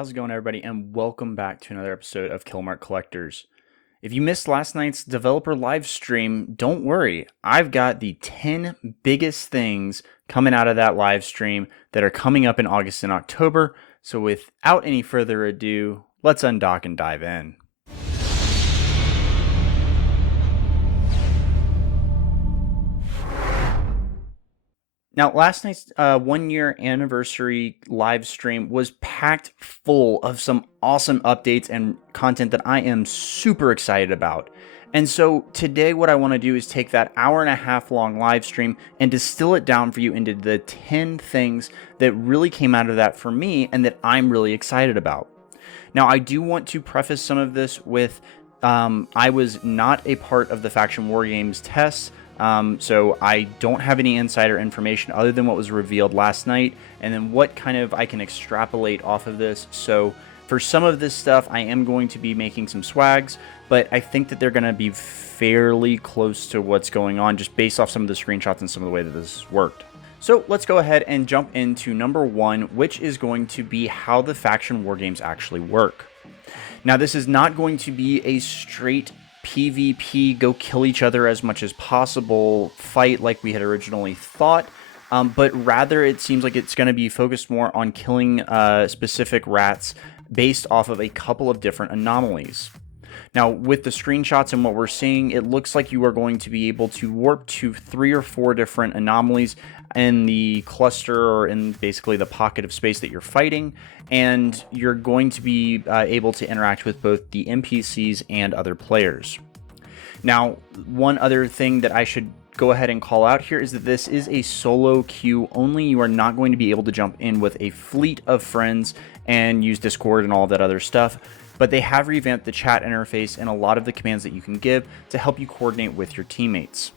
How's it going, everybody, and welcome back to another episode of Killmark Collectors. If you missed last night's developer live stream, don't worry. I've got the 10 biggest things coming out of that live stream that are coming up in August and October. So without any further ado, let's undock and dive in. Now, last night's 1-year anniversary live stream was packed full of some awesome updates and content that I am super excited about. And so today what I want to do is take that hour-and-a-half long live stream and distill it down for you into the 10 things that really came out of that for me and that I'm really excited about. Now, I do want to preface some of this with I was not a part of the Faction Wargames tests. So I don't have any insider information other than what was revealed last night, and then what kind of I can extrapolate off of this. So for some of this stuff, I am going to be making some swags, but I think that they're going to be fairly close to what's going on just based off some of the screenshots and some of the way that this has worked. So let's go ahead and jump into number 1, which is going to be how the Faction Wargames actually work. Now, this is not going to be a straight PvP, go kill each other as much as possible fight like we had originally thought, but rather it seems like it's going to be focused more on killing specific rats based off of a couple of different anomalies. Now, with the screenshots and what we're seeing, it looks like you are going to be able to warp to 3 or 4 different anomalies in the cluster, or in basically the pocket of space that you're fighting, and you're going to be able to interact with both the NPCs and other players. Now, one other thing that I should go ahead and call out here is that this is a solo queue only. You are not going to be able to jump in with a fleet of friends and use Discord and all that other stuff, but they have revamped the chat interface and a lot of the commands that you can give to help you coordinate with your teammates.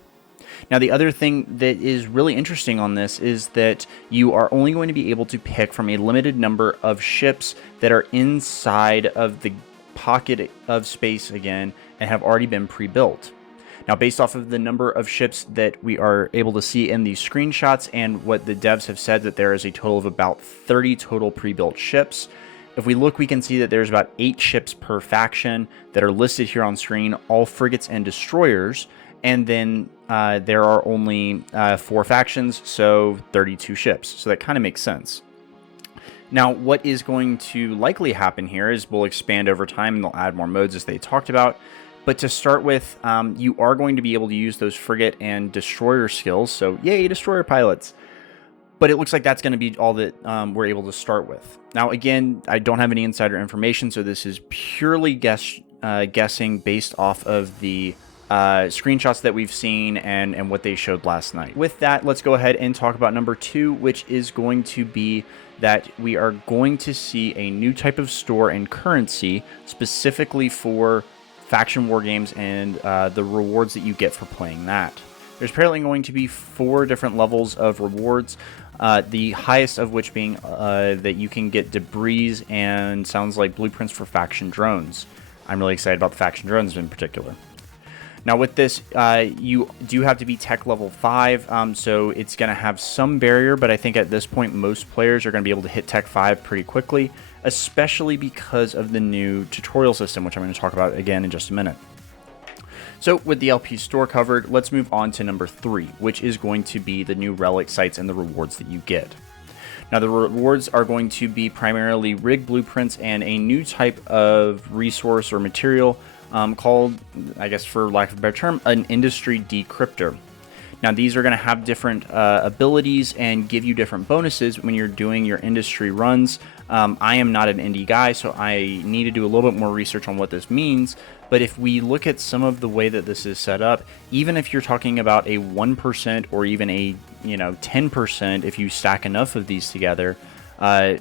Now, the other thing that is really interesting on this is that you are only going to be able to pick from a limited number of ships that are inside of the pocket of space again and have already been pre-built. Now, based off of the number of ships that we are able to see in these screenshots and what the devs have said, that there is a total of about 30 total pre-built ships. If we look, we can see that there's about 8 ships per faction that are listed here on screen, all frigates and destroyers. And then there are only 4 factions, so 32 ships. So that kind of makes sense. Now, what is going to likely happen here is we'll expand over time and they'll add more modes as they talked about. But to start with, you are going to be able to use those frigate and destroyer skills. So yay, destroyer pilots. But it looks like that's going to be all that we're able to start with. Now, again, I don't have any insider information, so this is purely guessing based off of the screenshots that we've seen and what they showed last night. With that, let's go ahead and talk about number 2, which is going to be that we are going to see a new type of store and currency specifically for Faction Wargames and the rewards that you get for playing that. There's apparently going to be 4 different levels of rewards, the highest of which being that you can get debris and sounds like blueprints for faction drones. I'm really excited about the faction drones in particular. Now, with this, you do have to be tech level 5, so it's going to have some barrier, but I think at this point most players are going to be able to hit tech 5 pretty quickly, especially because of the new tutorial system, which I'm going to talk about again in just a minute. So with the LP store covered, let's move on to number 3, which is going to be the new Relic Sites and the rewards that you get. Now, the rewards are going to be primarily rig blueprints and a new type of resource or material called, I guess for lack of a better term, an industry decryptor. Now, these are going to have different abilities and give you different bonuses when you're doing your industry runs. I am not an indie guy, so I need to do a little bit more research on what this means. But if we look at some of the way that this is set up, even if you're talking about a 1% or even a 10%, if you stack enough of these together,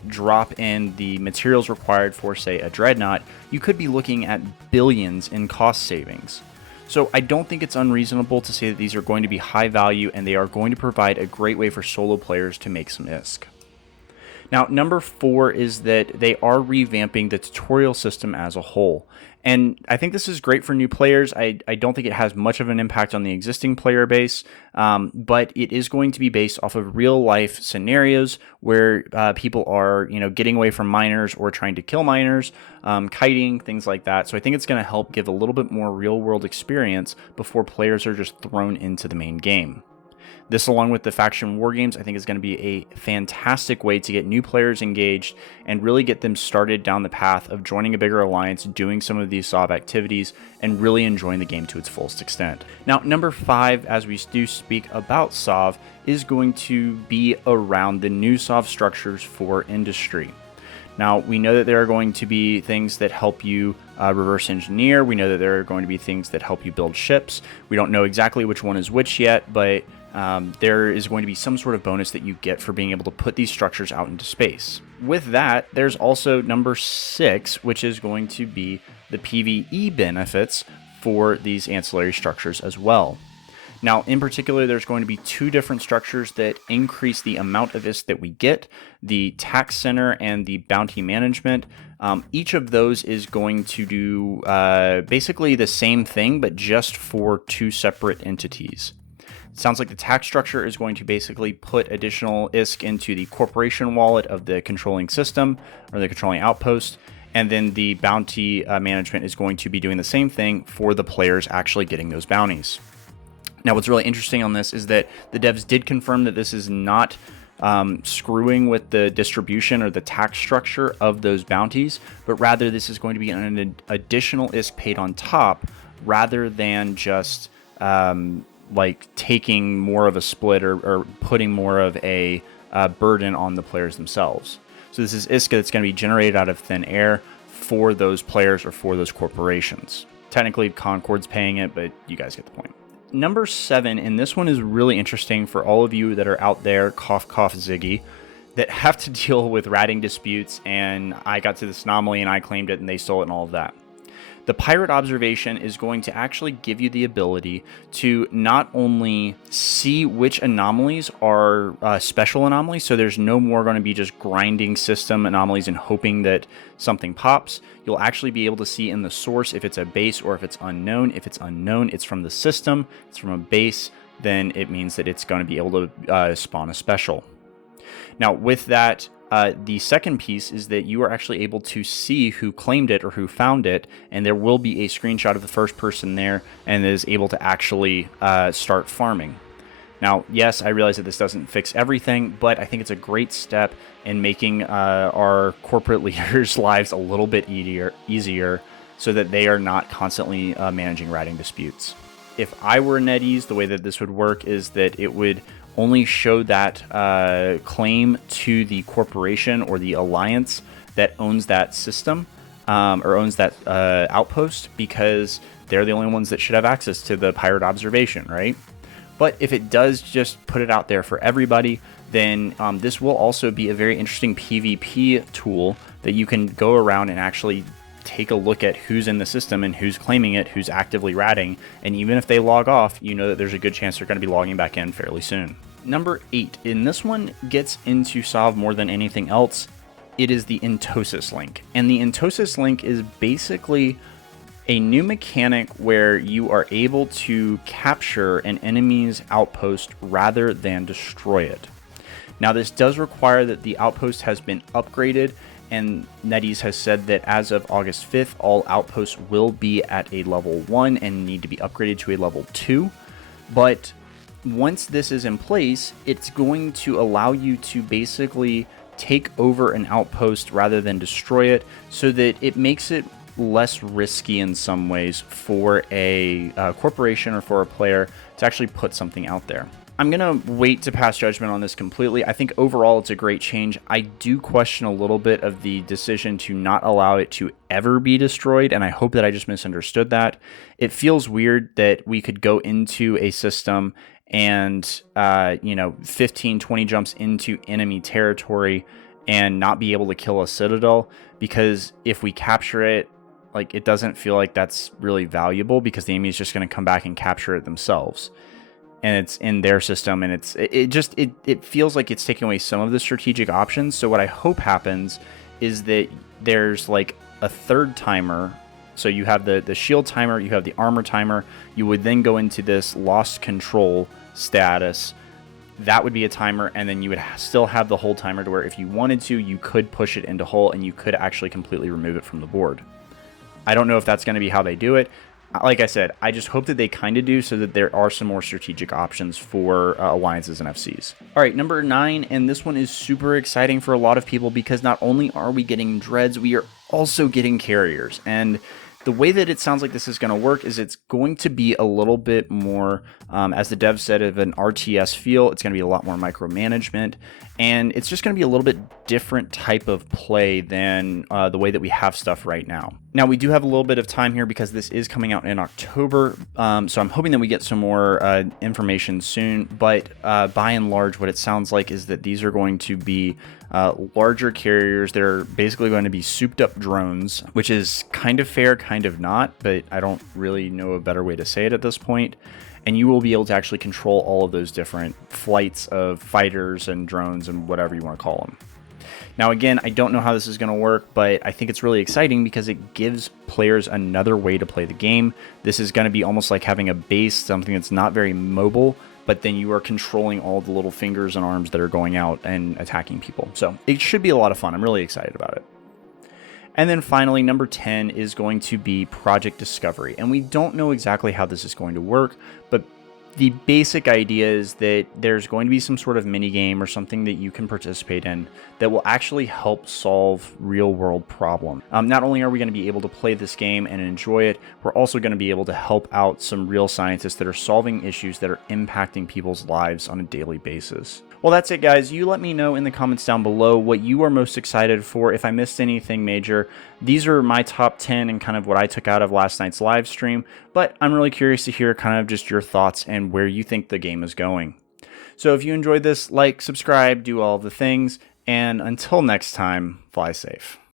drop in the materials required for, say, a Dreadnaught, you could be looking at billions in cost savings. So I don't think it's unreasonable to say that these are going to be high value and they are going to provide a great way for solo players to make some ISK. Now, number 4 is that they are revamping the tutorial system as a whole. And I think this is great for new players. I don't think it has much of an impact on the existing player base, but it is going to be based off of real life scenarios where people are, getting away from miners or trying to kill miners, kiting, things like that. So I think it's going to help give a little bit more real world experience before players are just thrown into the main game. This, along with the Faction Wargames, I think is going to be a fantastic way to get new players engaged and really get them started down the path of joining a bigger alliance, doing some of these SOV activities, and really enjoying the game to its fullest extent. Now, number 5, as we do speak about SOV, is going to be around the new SOV structures for industry. Now, we know that there are going to be things that help you reverse engineer. We know that there are going to be things that help you build ships. We don't know exactly which one is which yet, but there is going to be some sort of bonus that you get for being able to put these structures out into space. With that, there's also number 6, which is going to be the PVE benefits for these ancillary structures as well. Now, in particular, there's going to be 2 different structures that increase the amount of ISK that we get, the tax center and the bounty management. Each of those is going to do basically the same thing, but just for 2 separate entities. It sounds like the tax structure is going to basically put additional ISK into the corporation wallet of the controlling system or the controlling outpost. And then the bounty management is going to be doing the same thing for the players actually getting those bounties. Now, what's really interesting on this is that the devs did confirm that this is not screwing with the distribution or the tax structure of those bounties, but rather this is going to be an additional ISK paid on top rather than just like taking more of a split or putting more of a burden on the players themselves. So this is ISK that's going to be generated out of thin air for those players or for those corporations. Technically, Concord's paying it, but you guys get the point. Number 7, and this one is really interesting for all of you that are out there, cough, cough, Ziggy, that have to deal with ratting disputes, and I got to this anomaly and I claimed it and they stole it and all of that. The pirate observation is going to actually give you the ability to not only see which anomalies are special anomalies, so there's no more going to be just grinding system anomalies and hoping that something pops. You'll actually be able to see in the source if it's a base or if it's unknown. If it's unknown, it's from the system. If it's from a base, then it means that it's going to be able to spawn a special. Now, with that, the second piece is that you are actually able to see who claimed it or who found it, and there will be a screenshot of the first person there and is able to actually start farming. Now, yes, I realize that this doesn't fix everything, but I think it's a great step in making our corporate leaders' lives a little bit easier so that they are not constantly managing ratting disputes. If I were NetEase, the way that this would work is that it would only show that claim to the corporation or the alliance that owns that system or owns that outpost, because they're the only ones that should have access to the pirate observation, right? But if it does just put it out there for everybody, then this will also be a very interesting PvP tool that you can go around and actually take a look at who's in the system and who's claiming it, who's actively ratting, and even if they log off, you know that there's a good chance they're going to be logging back in fairly soon. Number 8, and this one gets into SOV more than anything else, it is the Entosis Link. And the Entosis Link is basically a new mechanic where you are able to capture an enemy's outpost rather than destroy it. Now, this does require that the outpost has been upgraded, and NetEase has said that as of August 5th, all outposts will be at a level 1 and need to be upgraded to a level 2. But once this is in place, it's going to allow you to basically take over an outpost rather than destroy it, so that it makes it less risky in some ways for a corporation or for a player to actually put something out there. I'm going to wait to pass judgment on this completely. I think overall it's a great change. I do question a little bit of the decision to not allow it to ever be destroyed, and I hope that I just misunderstood that. It feels weird that we could go into a system and 15, 20 jumps into enemy territory and not be able to kill a citadel, because if we capture it, it doesn't feel like that's really valuable, because the enemy is just going to come back and capture it themselves. and it's in their system, and it feels like it's taking away some of the strategic options. So what I hope happens is that there's like a third timer. So you have the shield timer, you have the armor timer, you would then go into this lost control status. That would be a timer, and then you would still have the hull timer to where if you wanted to, you could push it into hull and you could actually completely remove it from the board. I don't know if that's going to be how they do it. Like I said, I just hope that they kind of do, so that there are some more strategic options for alliances and FCs. All right, number 9, and this one is super exciting for a lot of people because not only are we getting dreads, we are also getting carriers. And the way that it sounds like this is going to work is it's going to be a little bit more, as the dev said, of an RTS feel. It's going to be a lot more micromanagement, and it's just going to be a little bit different type of play than the way that we have stuff right now. Now, we do have a little bit of time here because this is coming out in October, so I'm hoping that we get some more information soon, but by and large, what it sounds like is that these are going to be larger carriers. They're basically going to be souped up drones, which is kind of fair, kind of not, but I don't really know a better way to say it at this point. And you will be able to actually control all of those different flights of fighters and drones and whatever you want to call them. Now, again, I don't know how this is going to work, but I think it's really exciting because it gives players another way to play the game. This is going to be almost like having a base, something that's not very mobile, but then you are controlling all the little fingers and arms that are going out and attacking people. So it should be a lot of fun. I'm really excited about it. And then finally, number 10 is going to be Project Discovery. And we don't know exactly how this is going to work, but the basic idea is that there's going to be some sort of mini game or something that you can participate in that will actually help solve real world problems. Not only are we going to be able to play this game and enjoy it, we're also going to be able to help out some real scientists that are solving issues that are impacting people's lives on a daily basis. Well, that's it, guys. You let me know in the comments down below what you are most excited for. If I missed anything major, these are my top 10 and kind of what I took out of last night's live stream, but I'm really curious to hear kind of just your thoughts and where you think the game is going. So if you enjoyed this, like, subscribe, do all the things, and until next time, fly safe.